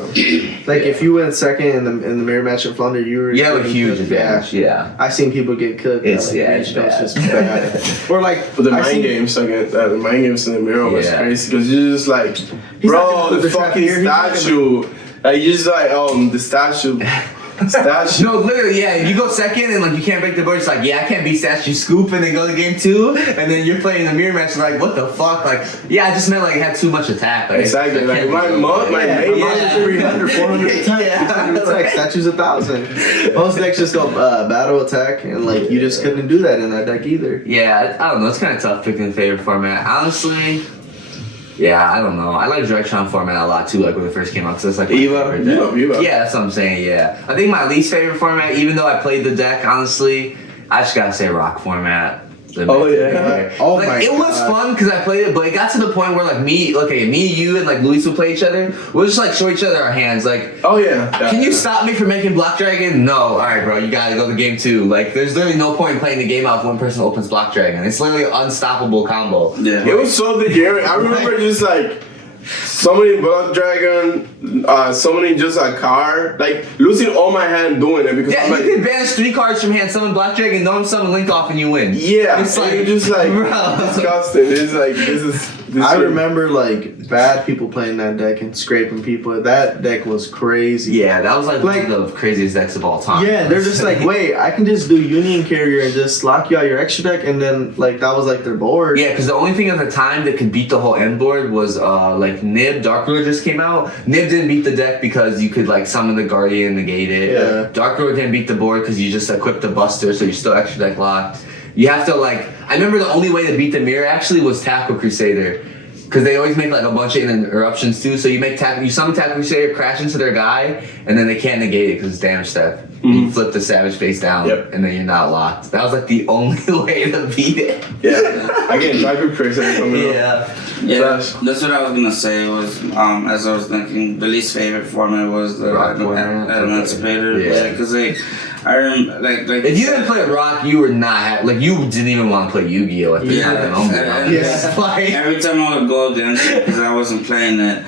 Like if you went second in the mirror match in Flounder, you were You have a getting huge cooked. advantage. Yeah. I seen people get cooked. It's like, it's regionals, bad. just bad. Or like But the I mind seen- games, like the mind games in the mirror was Yeah. crazy because you're just like, He's not bro, gonna put the the trap fucking here, he's not statue. Like you just like the statue. No, literally, yeah. If you go second and like you can't break the board, it's like, yeah, I can't beat Stats. You scoop and then go to game 2, and then you're playing the mirror match. Like, what the fuck? Like, yeah, I just meant like it had too much attack. Like, Exactly. I Like can't my beat mom, my Yeah, main mine is 300, 400 attack. Yeah. It's like statues 1,000. Most decks just go battle attack, and like you just couldn't do that in that deck either. Yeah, I don't know. It's kind of tough picking a favorite format. Honestly, yeah, I don't know. I like Directron format a lot too, like when it first came out, because it's like my favorite deck. Eva. Yeah, that's what I'm saying, yeah. I think my least favorite format, even though I played the deck, honestly, I just gotta say Rock format. Oh, yeah. Oh like, my it was God. fun because I played it, but it got to the point where like me, you, and like Luis would play each other. We'll just like show each other our hands. Like, Oh yeah. can you stop me from making Block Dragon? No. All right, bro. You gotta go to game 2. Like, there's literally no point in playing the game out if one person opens Block Dragon. It's literally an unstoppable combo. Yeah. It was so degenerate. I remember just like summoning Blood Dragon, summoning just a card, like losing all my hand doing it because Yeah, I'm you like, can banish 3 cards from hand, summon Black Dragon, don't summon Link off, and you win. yeah, It's like, you're just like bro. disgusting. It's like this I shit- remember like bad people playing that deck and scraping people. That deck was crazy. Yeah, that was like Like- one of the craziest decks of all time. Yeah, they're just like, wait, I can just do Union Carrier and just lock you out your extra deck, and then like that was like their board. Yeah, because the only thing at the time that could beat the whole end board was like Nib. Dark Ruler just came out. Nib didn't beat the deck because you could like summon the Guardian and negate it. Yeah. Dark Ruler didn't beat the board because you just equipped the Buster, so you're still extra deck locked. You have to like. I remember the only way to beat the mirror actually was Tackle Crusader. Because they always make like a bunch of interruptions too, so you summon Tackle Crusader, crash into their guy, and then they can't negate it because it's damage step. You flip the Savage face down, Yep. and then you're not locked. That was like the only way to beat it. Yeah, again, Type Crazy coming up. Yeah, Flash. that's what I was gonna say. Was as I was thinking, the least favorite format was the Rock format? Emancipator. Yeah. Because I remember like If you didn't play Rock, you were not like you didn't even want to play Yu-Gi-Oh at the Yeah. time. Oh my God. Yeah. Like, every time I would go against it because I wasn't playing it.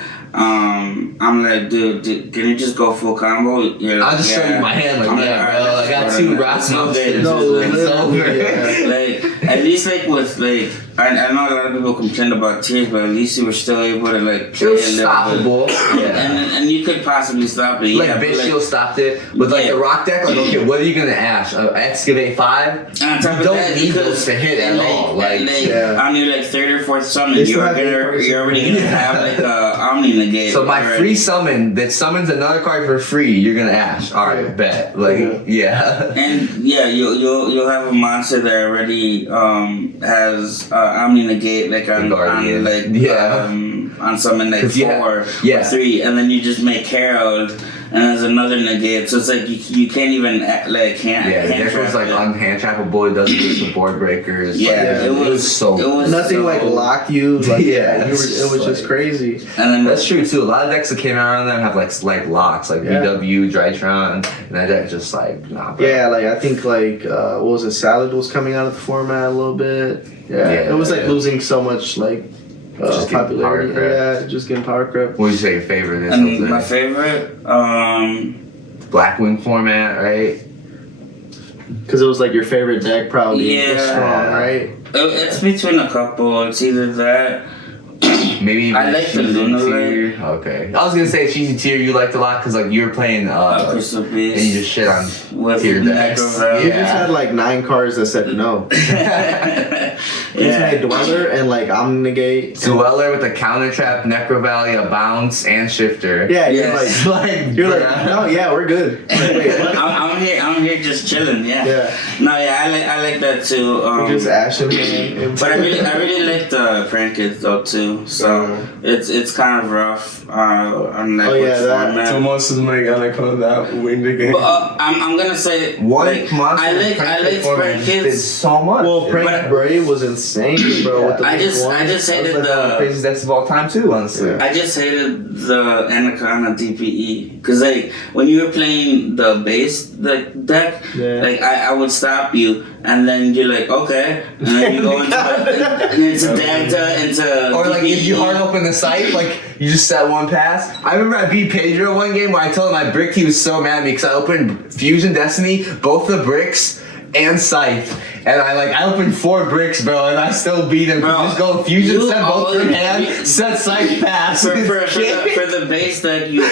I'm like, dude, can you just go full combo? You're like, I'll just show you my hand like, I'm yeah, like, bro, alright, I got let's 2 go. rocks Let's go, monsters. dude. No, It's over. yeah. Like at least like with like I know a lot of people complained about tears, but at least you were still able to like It play was a little bit. stoppable. Yeah. And you could possibly stop it. Like Yeah, but, Bitch Shield stopped it. With like Yeah. the Rock deck, like okay, what are you gonna ash? Excavate 5? on top You of don't that, need you could- those to hit at and, all. Like, Yeah. on your like 3rd or 4th summon, They still have 8 you're already gonna have like a Omni negate. so my already. free summon that summons another card for free, you're gonna ash. Alright, Yeah. bet. Like, yeah. And yeah, you'll have a monster that already has Omni negate like on Guardian. like Yeah. on summon like 'Cause you 4 yeah. or 3, and then you just make Herald, and there's another negate. So it's like you can't even like Yeah, the hand deck was trap like it. unhand trappable, it doesn't use the board breakers. Yeah, Like, it was so it was Nothing so, like lock you. Like, Yeah, it was just like- crazy. And then That's true too. A lot of decks that came out around them have like locks, like Yeah. VW, Drytron, and that deck just like nah, bro. Yeah, like I think like what was it? Salad was coming out of the format a little bit. Yeah, Yeah, it was like yeah. losing so much like Just getting power popularity. crept. Yeah, just getting power crept. What would you say your favorite is? And my favorite, Blackwing format, right? Because it was like your favorite deck, probably. Yeah. It was strong, right? it's between a couple. It's either that. Maybe even I like the Shizu Lunar tier. Okay. I was gonna say Shizu tier you liked a lot because like you were playing Crystal Beast. and you just shit on with tier decks. Necro. You just had like 9 cards that said no. You just had Dweller and like Omnigate. Dweller with a counter trap, Necro Valley, a bounce, and shifter. Yeah, Yes. you're like, no, yeah, we're good. Like, wait, what? I'm here just chilling. Yeah. Yeah. No, yeah, I like that too. Just Ashen Man. But I really like the prank kids though too. So it's kind of rough. On like which format. Two monsters make Anaconda win the game. But I'm gonna say One like, monster I like prank did kids. so much. Well, Prank Brave was insane, bro. With the I just hated One of the the. craziest decks of all time too, honestly. Yeah. I just hated the Anaconda DPE because like when you were playing the base deck, like I would stop you and then you're like okay, and then you go into Delta into Or like if you hard open the site, like you just set one pass. I remember I beat Pedro one game where I told him I bricked. He was so mad at me because I opened Fusion Destiny, both the bricks and Scythe, and I opened 4 bricks, bro, and I still beat him. Bro, Just go Fusion, you set both from always- hand, set Scythe pass. for the base deck, you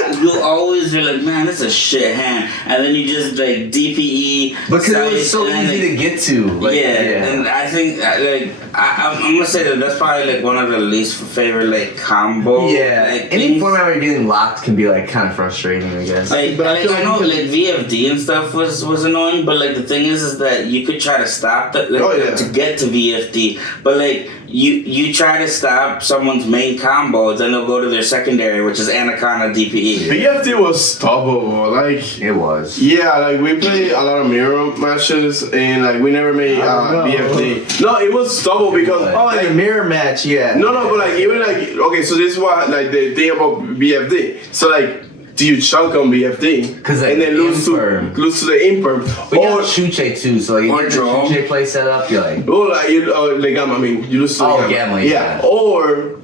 always are like, man, this is a shit hand, and then you just like DPE Because it was so and then, easy to get to. Like, and I think like I'm gonna say that's probably like one of the least favorite like combo. Yeah, like, any things. format where you're getting locked can be like kind of frustrating, I guess. Like, But I like, feel I like know you like VFD and stuff was annoying, but like the thing is that you could try to stop that to get to VFD, but like you try to stop someone's main combo, then they'll go to their secondary, which is Anaconda DPE. BFD was stoppable, like It was. yeah, like we played a lot of mirror matches and like we never made BFD. No, it was stoppable because Oh, in the mirror match, yeah. no, but like even like okay, so this is what like the thing about BFD. So like, do you chunk on BFD 'Cause and then lose to the imperm, But you or got Shuche too, so like you or get the draw. Shuche play set up, you're like, like you Legama? I mean, you lose to Oh, Legama. Gamma, yeah. yeah. Or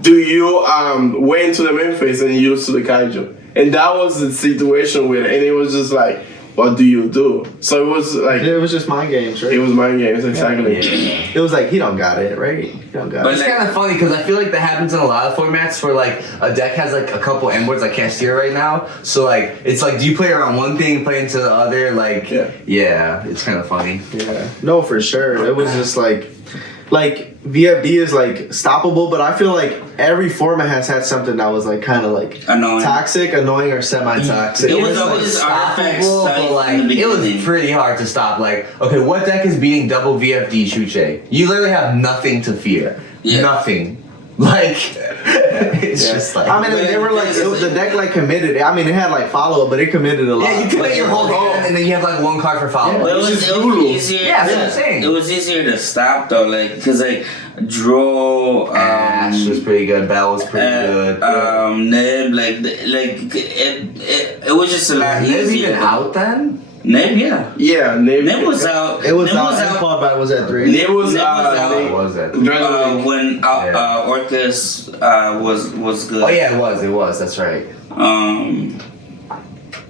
do you went to the main phase and you lose to the Kaiju? And that was the situation with it, and it was just like, what do you do? So it was like It was just mind games, right? it was mind games exactly. It was like he don't got it, right? He don't got But it's it. kind of funny because I feel like that happens in a lot of formats where like a deck has like a couple end boards I can't steer right now. So like it's like, do you play around one thing, play into the other? Like yeah, it's kind of funny. Yeah. No, for sure. It was just like VFD is like stoppable, but I feel like every format has had something that was like kind of like Annoying. toxic, annoying, or semi-toxic. It was like, always artifacts stoppable, type but in like the it was beginning. pretty hard to stop. Like, okay, what deck is beating double VFD Shuche? You literally have nothing to fear. Yeah. Nothing. Like it's just like I mean, they were like the deck like committed. I mean, it had like follow up, but it committed a lot. yeah, you commit your whole hand and then you have like one card for follow. But it was easier. Yeah, that's what I'm saying. It was easier to stop though, like because like draw. Ash was pretty good. Bell was pretty good. Nib, it was just a lot Is Nib easier. even out then? Nib, yeah. Yeah, Nib Nib was out. It was Nib out. was And out. Clawed by was at 3. Nib was Nib was out. What was that? When Orcus was good. Oh yeah, it was. That's right.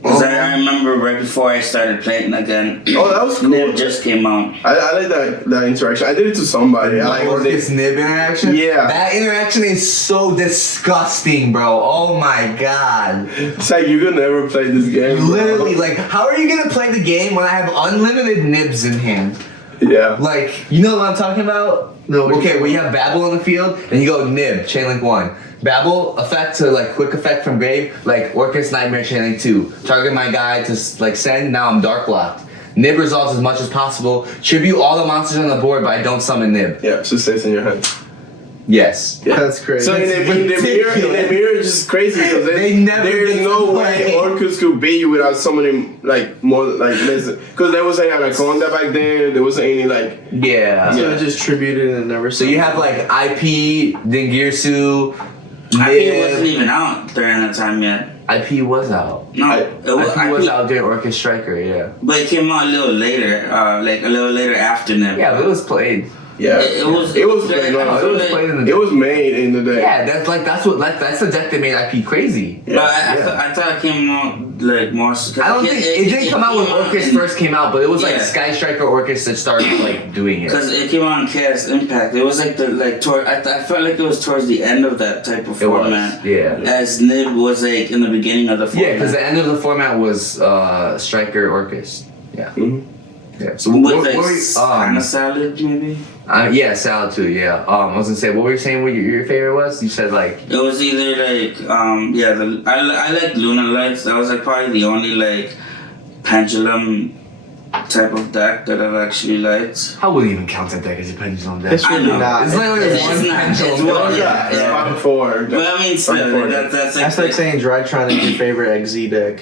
Because I remember right before I started playing again. Oh, that was cool. Nib just came out. I like that interaction. I did it to somebody. I like when they, Orcus Nib interaction? Yeah. That interaction is so disgusting, bro. Oh my god. it's like you could never play this game. bro. Literally, like, how are you gonna play the game when I have unlimited nibs in hand? Yeah. Like, you know what I'm talking about? No. Okay, where you have Babel on the field, and you go nib, chain link 1. Babel effect to like quick effect from grave, like Orcus Nightmare chain link 2. Target my guy to like send, now I'm dark blocked. Nib resolves as much as possible. Tribute all the monsters on the board, but I don't summon nib. Yeah, so it stays in your hand. Yes. Yeah. That's crazy. So in the mirror, it's just crazy because They never there's get no to way play. Orcus could beat you without summoning like more like less. Because there wasn't Anaconda back then. There wasn't any like. Yeah. So it just tributed and never. So you have like IP, Dingirsu, IP wasn't Nib. even out during that time yet. IP was out. No, IP IP was out during Orcus Striker, yeah. But it came out a little later, like a little later after Nib. Yeah, but it was played. Yeah. It was It was like, played on. I feel like- played in the It was made in the day. Yeah, that's the deck that made IP crazy. But I thought it came out like more. I don't think it didn't come out when came Orcus in- first came out, but it was like Yeah. Sky Striker Orcus that started like doing it. Because it came out on Chaos Impact. It was like I felt like it was towards the end of that type of It was, format. yeah. As Nib was like in the beginning of the format. Yeah, because the end of the format was Striker Orcus. Yeah. Mhm. Yeah. So with what like were you, kind of salad maybe. yeah, salad too. Yeah. I was gonna say, what were you saying? What your favorite was? You said like. It was either like I like Luna Lights. That was like probably the only like pendulum type of deck that I've actually liked. I wouldn't even count that deck as a pendulum deck. It's I really know. not. It's literally It's one not. pendulum. It's one- deck. yeah, It's yeah. Spot 4. But I mean, still, Spot 4. that's like That's like saying Dry trying to be your favorite XZ deck.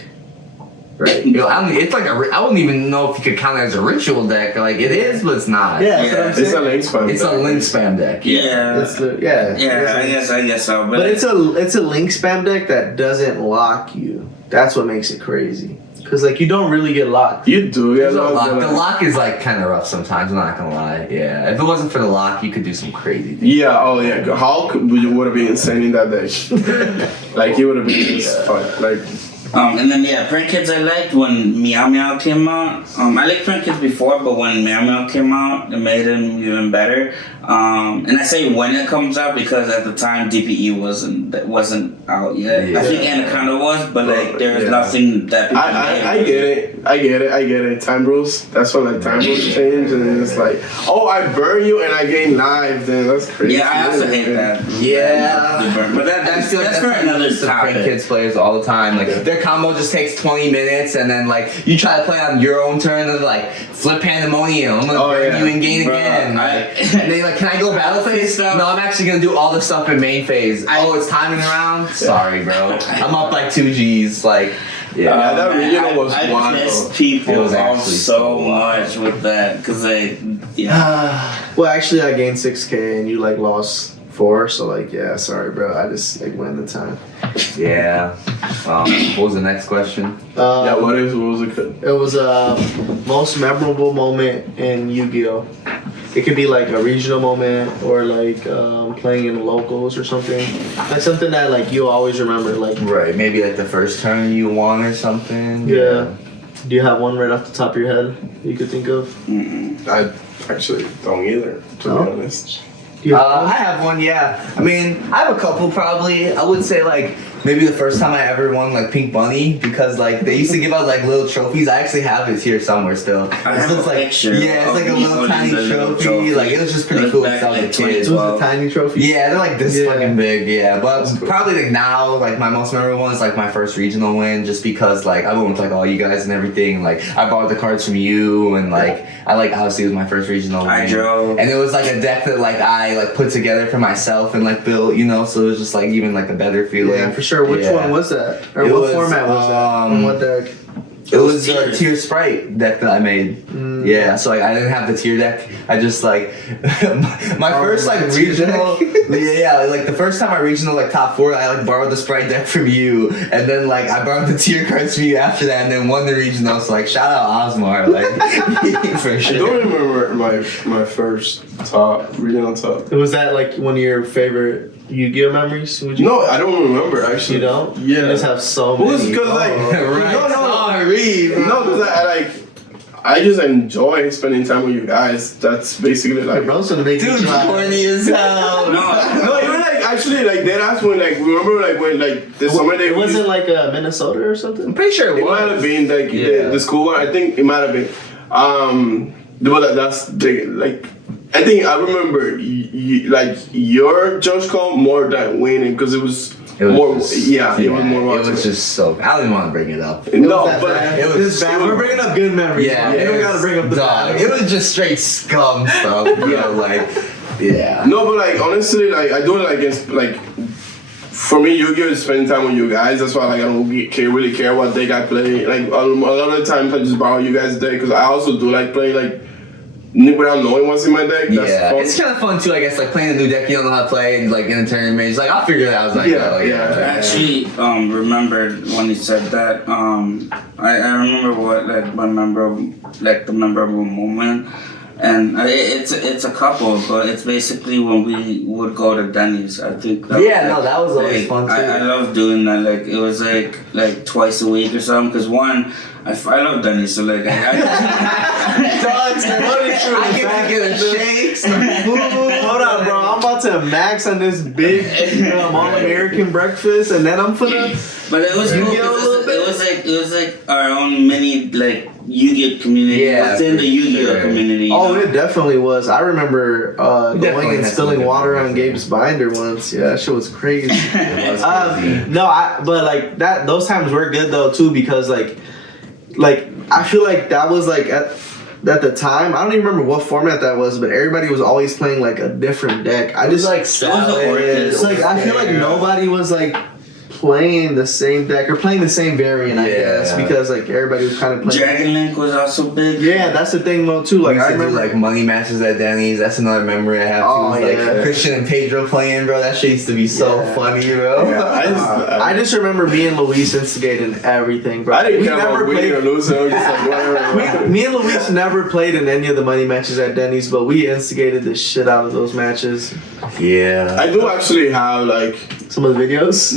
Right. Yo, it's like I wouldn't even know if you could count it as a ritual deck. Like it is, but it's not. Yeah, that's what I'm It's a saying. link spam. It's a link spam deck. yeah. It's the, yeah. Yeah, I guess so. But it's a link spam deck that doesn't lock you. That's what makes it crazy. Cause like you don't really get locked. You do, yeah. There's a no, lock. no, The no. lock is like kind of rough sometimes. I'm not gonna lie. Yeah, if it wasn't for the lock, you could do some crazy things. Yeah, oh yeah. Hulk would have been insane in that deck. Like he would have been just fun. Like and then Print Kids I liked when Meow Meow came out. I liked Print Kids before, but when Meow Meow came out, it made him even better. And I say when it comes out because at the time DPE wasn't out yet. Yeah. I think Anaconda was, but like there was Yeah. nothing that people I get it. Time rules. That's when like time rules change, and then it's like, oh, I burn you and I gain life. Then that's crazy. Yeah, I also hate that. Yeah. But that's for another Prank topic. Kids players all the time. Like their combo just takes 20 minutes, and then like you try to play on your own turn, and like flip pandemonium. I'm gonna burn you and gain Bro, again. And they like, can I go battle phase? stuff. No, I'm actually gonna do all the stuff in main phase. It's timing around. Sorry, bro. I'm up like 2 Gs. Like, yeah. that regional was I wild. pissed It people was off actually so so much with that because Well, actually, I gained 6K and you like lost 4. So like, yeah, sorry, bro. I just like went the time. Yeah. What was the next question? Yeah, what was it? It was a most memorable moment in Yu-Gi-Oh. It could be like a regional moment or like playing in locals or something. Like something that like you always remember. Like Right, maybe like the first turn you won or something. yeah. Do you have one right off the top of your head that you could think of? I actually don't either, to No? be honest. Do you have I one? have one, yeah. I mean, I have a couple probably. I would say like maybe the first time I ever won like Pink Bunny because like they used to give out like little trophies. I actually have it here somewhere still. I have It's a like picture yeah, it's of like a me little holding tiny the little trophy. Like it was just pretty It cool was because back I was a in kid. It was a tiny trophy. Yeah, they're like this Yeah. fucking big, yeah. But That's cool. probably like now, like my most memorable one is like my first regional win, just because like I went with like all you guys and everything. Like I bought the cards from you, and like I like obviously it was my first regional win. I drove. And it was like a deck that like I like put together for myself and like built, you know. So it was just like even like a better feeling. Yeah, for sure. Which Yeah. one was that? Or It what was, format was that? On what deck? It was a Tiers. tier sprite deck that I made. Mm. Yeah, so like I didn't have the tier deck. I just like my first like tier regional. deck. Yeah, like the first time I regional like top 4, I like borrowed the sprite deck from you, and then like I borrowed the tier cards from you after that, and then won the regional. So like shout out Osmar, like for I sure. don't remember my first regional top. Was that like one of your favorite Yu-Gi-Oh memories? Would you? No, I don't remember actually. You don't? Yeah. You just have so Who's many. because like Right. no, because I just enjoy spending time with you guys. That's basically Hey, like. bro's gonna make Dude, you try. corny as hell. No, even like actually like they asked when like remember like when like the summer day It wasn't like Minnesota or I'm something. pretty sure it might have been like Yeah. the school one. I think it might have been. But that's the like. I think I remember like your judge call more than winning because it was more. just- It was more. It was just so. I don't even want to bring it up. No, That but bad. it was- This bad. We're bringing up good memories. Yeah, man. We don't gotta bring up the dog. bad. It was just straight scum stuff, you know, like, yeah. no, but like honestly, like I do it like it's like. For me, Yu-Gi-Oh is spending time with you guys. That's why like I don't really care what deck I play. Like a lot of the times I just borrow you guys' deck because I also do like playing like without knowing what's in my deck. That's Yeah, fun. it's kind of fun too, I guess, like playing a new deck you don't know how to play, and like in a tournament, it's like, I'll figure it out. I was like, Yeah, oh, yeah. I actually remembered when he said that. I remember what like my memorable moment. And it's a couple, but it's basically when we would go to Denny's. I think. That was always fun too. I love doing that. Like it was like twice a week or something. Cause one, I love Denny's, so like I get to get a shake, some food. Hold on, bro. I'm about to max on this big all-American breakfast, and then I'm finna. But it was cool because it was like our own mini like Yugioh community within the Yugioh community. Oh, it definitely was. I remember going and spilling water on Gabe's binder once. Yeah, that shit was crazy. But like that, those times were good though too because like I feel like that was like at the time, I don't even remember what format that was, but everybody was always playing like a different deck. I just like salad. It's like I feel like nobody was like playing the same deck or playing the same variant, I guess, because like everybody was kind of playing. Dragon Link was also big. Yeah, that's the thing though too. Like I remember like money matches at Denny's. That's another memory I have too. Oh, Like Christian and Pedro playing, bro. That shit used to be so funny, bro. Yeah, I just remember me and Luis instigating everything, bro. I didn't care about winning or losing. I was just like, whatever. Me and Luis never played in any of the money matches at Denny's, but we instigated the shit out of those matches. Yeah. I do actually have like some of the videos.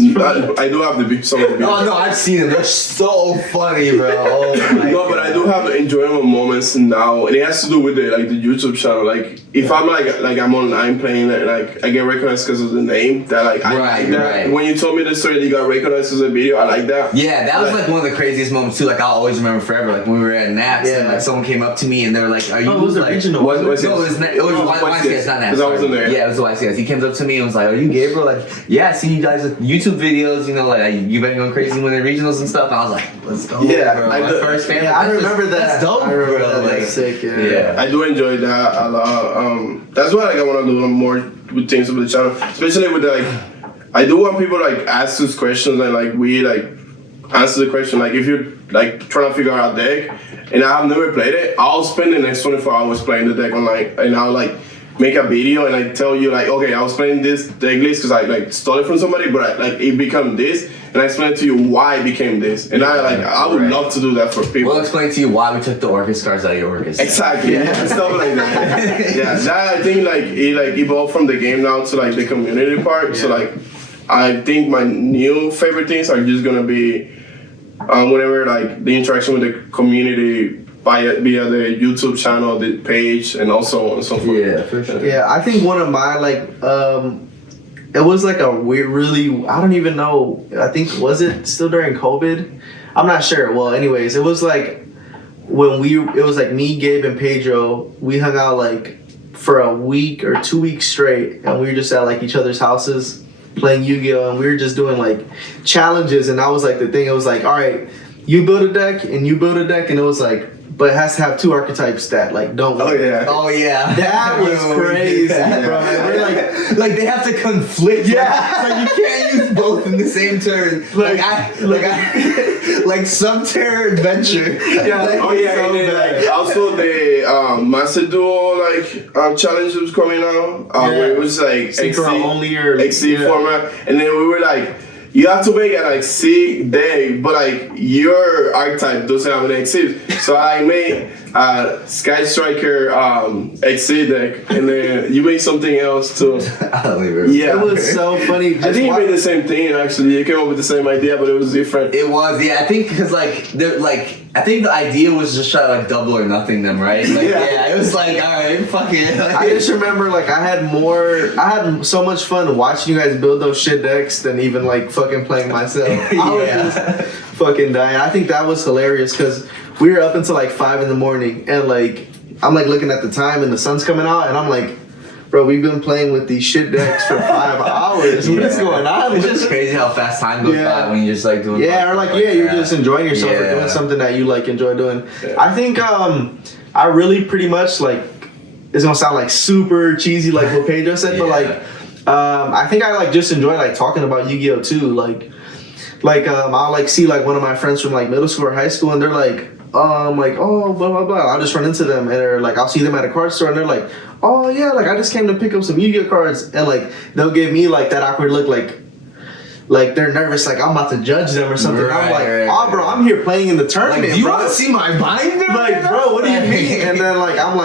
I do have some of the videos. Oh no, I've seen them. They're so funny, bro. Oh my No, but I do have enjoyable moments now, and it has to do with the YouTube channel. Like if I'm like I'm online playing, like I get recognized because of the name. That like right. When you told me the story, that you got recognized as a video. I like that. Yeah, that was like one of the craziest moments too. Like I'll always remember forever. Like when we were at Naps, and like someone came up to me and they were like, "Are you?" it was the regional. No, it was YCS, not Naps. Because I wasn't there. Yeah, it was the YCS. He came up to me and was like, "Are you Gabriel?" Like, yeah, I see you guys with YouTube videos. You know, like you've been going crazy winning regionals and stuff. And I was like, "Let's go, bro!" My first fan. Yeah, I remember that. That's dope, I remember bro. that. Like, Sick. Yeah. I do enjoy that a lot. That's why I want to do more with things with the channel, especially with I do want people ask us questions and we answer the question. Like if you're trying to figure out a deck and I have never played it, I'll spend the next 24 hours playing the deck online, and I'll make a video and I tell you okay, I was playing this deck list because I stole it from somebody, but it became this, and I explain to you why it became this, and I would love to do that for people. We'll explain to you why we took the Orcus cards out of your Orcus. Exactly, stuff like that. That I think it evolved from the game now to the community part. So I think my new favorite things are just gonna be whenever the interaction with the community via the YouTube channel, the page, and also and so forth. Yeah, for sure. Yeah, I think one of my it was a weird, really, I don't even know. I think was it still during COVID? I'm not sure. Well, anyways, it was when it was me, Gabe, and Pedro. We hung out for a week or 2 weeks straight, and we were just at each other's houses playing Yu-Gi-Oh, and we were just doing challenges, and that was the thing. It was all right, you build a deck and you build a deck, and it was but it has to have 2 archetypes that don't. Oh yeah. Oh yeah. That was crazy, bro. We're they have to conflict. Yeah. So you can't use both in the same turn. Subterra Adventure. Yeah. Oh yeah. So bad. Also the Master Duel challenge was coming out. Where it was synchro only or XC format, and then we were you have to make a C deck, but your archetype doesn't have an XC. So I made a Sky Striker XC deck, and then you made something else too. Yeah, it was so funny. I think you made the same thing actually. You came up with the same idea, but it was different. It was, yeah. I think because I think the idea was just try to double or nothing them, right? It was all right, fuck it. I just remember I had so much fun watching you guys build those shit decks than even fucking playing myself. I was just fucking dying. I think that was hilarious because we were up until 5 in the morning, and I'm looking at the time and the sun's coming out, and I'm bro, we've been playing with these shit decks for 5 hours. What's going on? It's just crazy how fast time goes by when you're just doing. Yeah, or you're just enjoying yourself or doing something that you enjoy doing. Yeah. I think I really pretty much it's gonna sound super cheesy what Pedro said, but I think I just enjoy talking about Yu-Gi-Oh too. I'll see one of my friends from middle school or high school, and they're oh blah blah blah. I'll just run into them, and they're I'll see them at a card store, and they're oh yeah, I just came to pick up some Yu-Gi-Oh cards, and they'll give me that awkward look, they're nervous, I'm about to judge them or something. Right, I'm bro, I'm here playing in the tournament. Do you bro. want to see my binder? Bro, what do you mean? And then I'm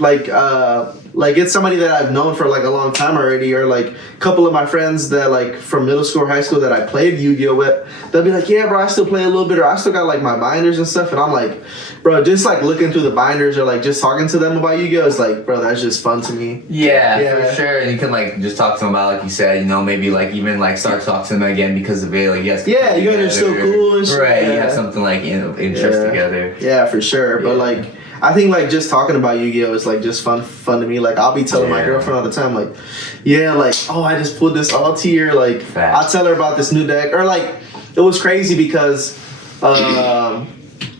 like it's somebody that I've known for like a long time already, or like a couple of my friends that like from middle school or high school that I played Yu-Gi-Oh with, they'll be like, yeah, bro, I still play a little bit, or I still got like my binders and stuff, and I'm like, bro, just like looking through the binders or like just talking to them about Yu-Gi-Oh is like, bro, that's just fun to me. Yeah, for sure. And you can like just talk to them about, like you said, you know, maybe like even like start talking to them again because of it. Like, yes, you guys are so cool and shit. Right, Yeah. you have something like interest together. Yeah, for sure. But like, I think like just talking about Yu-Gi-Oh is like just fun to me. Like I'll be telling my girlfriend all the time, like, yeah, like, oh, I just pulled this alt tier. Like I'll tell her about this new deck, or like it was crazy because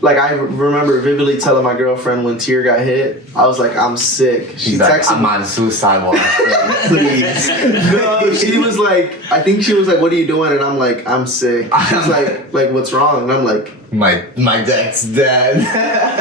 like I remember vividly telling my girlfriend when Tier got hit, I was like, I'm sick. She like, texted I'm on suicide watch. please. No, she was like, I think she was like, what are you doing? And I'm like, I'm sick. She's like, what's wrong? And I'm like, my deck's dead.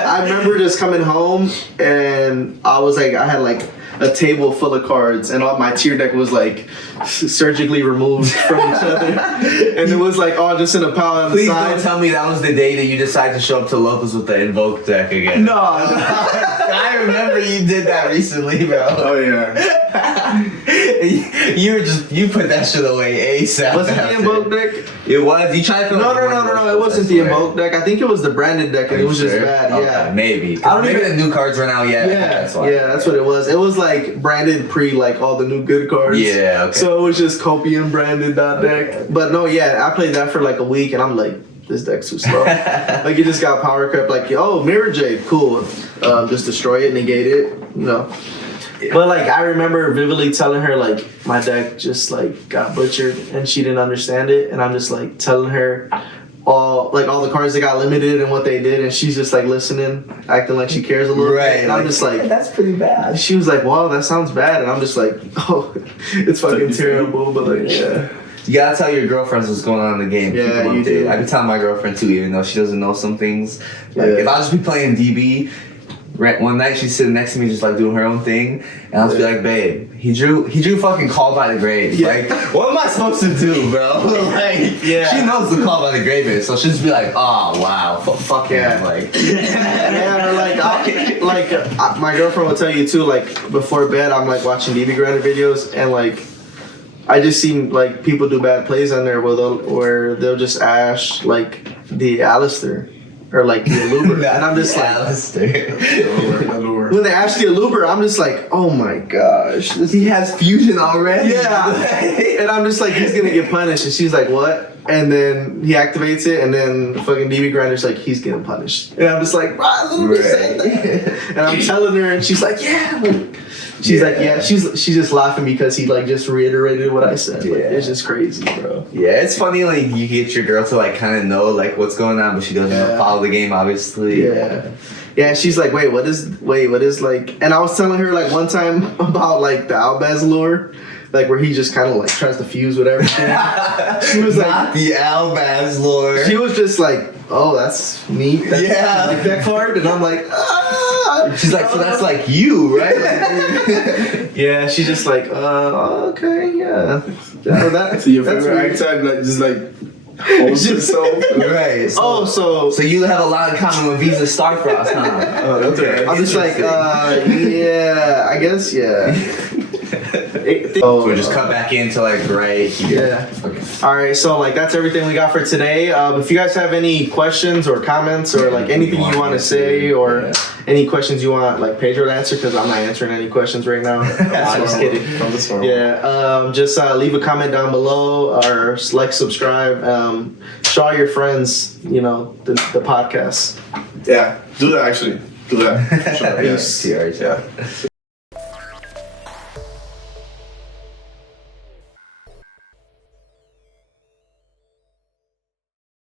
I remember just coming home and I was like, I had like a table full of cards and all my tier deck was like surgically removed from each other, and it was like all just in a pile on the side. Please don't tell me that was the day that you decided to show up to Locals with the Invoke deck again. No. I remember you did that recently, bro. Oh yeah. you put that shit away ASAP. Was it the Invoke deck? It was. You tried to. No. It wasn't the Invoke deck. I think it was the branded deck, and it was just bad. Okay, Yeah, maybe. I don't maybe even- the new cards ran out yet. Yeah, that's what it was. It was like branded pre like all the new good cards. Yeah, okay. So it was just copium branded that deck. But no, yeah, I played that for like a week, and I'm like, this deck's too slow. Like you just got power crept. Like, oh, Mirror Jade, cool. Just destroy it, negate it. No. But like I remember vividly telling her like my deck just like got butchered and she didn't understand it, and I'm just like telling her all the cards that got limited and what they did, and she's just like listening, acting like she cares a little bit, and I'm just like, that's pretty bad. she was like, wow, that sounds bad, and I'm just like, oh, it's fucking terrible, but like, yeah. You gotta tell your girlfriends what's going on in the game. Yeah, Keep them you updated. do. I can tell my girlfriend too, even though she doesn't know some things. Like Yeah. if I just be playing DB, one night she's sitting next to me just like doing her own thing, and I'll just be like, babe, he drew fucking Call by the Grave. Yeah. Like, what am I supposed to do, bro? Like, Yeah. she knows the Call by the Grave is, so she'll just be like, oh wow, fuck Yeah. him. Like, Yeah, or my girlfriend will tell you too, like before bed I'm like watching DB Grinder videos, and like I just see like people do bad plays on there where they'll just ash like the Alistair or like the Aluber, and I'm just like, Alistair. when they ash the Aluber, I'm just like, oh my gosh, He has fusion already. yeah, and I'm just like, he's gonna get punished, and she's like, what? And then he activates it, and then fucking DB Grinder's like, he's getting punished, and I'm just like, I literally said that, and I'm telling her, and she's like, yeah. She's like, yeah, she's just laughing because he like just reiterated what I said. Like, it's just crazy, bro. Yeah, it's funny like you get your girl to like kind of know like what's going on, but she doesn't follow the game, obviously. Yeah, she's like, wait, what is like? And I was telling her like one time about like the Albaz lure, like where he just kind of like tries to fuse with everything. She was Not the Albaz lore. she was just like, oh, that's neat. That's, Yeah. like that card, and I'm like, She's like, so that's like you, right? Like, yeah. She's just like, okay, yeah. That, So your that's favorite weird. archetype like just like holds yourself. right. Oh, So you have a lot in common with Visa Starfrost, huh? Oh, that's right. I'm just like, yeah, I guess, yeah. So we just cut back into like right here. Yeah. Okay. All right, so like that's everything we got for today. If you guys have any questions or comments or like anything you want to say or any questions you want like Pedro to answer, because I'm not answering any questions right now. I'm just kidding. Yeah, just leave a comment down below or like subscribe. Show all your friends, you know, the podcast. Yeah, do that actually. Do that. Sure, Yes, yeah. TRH. Yeah.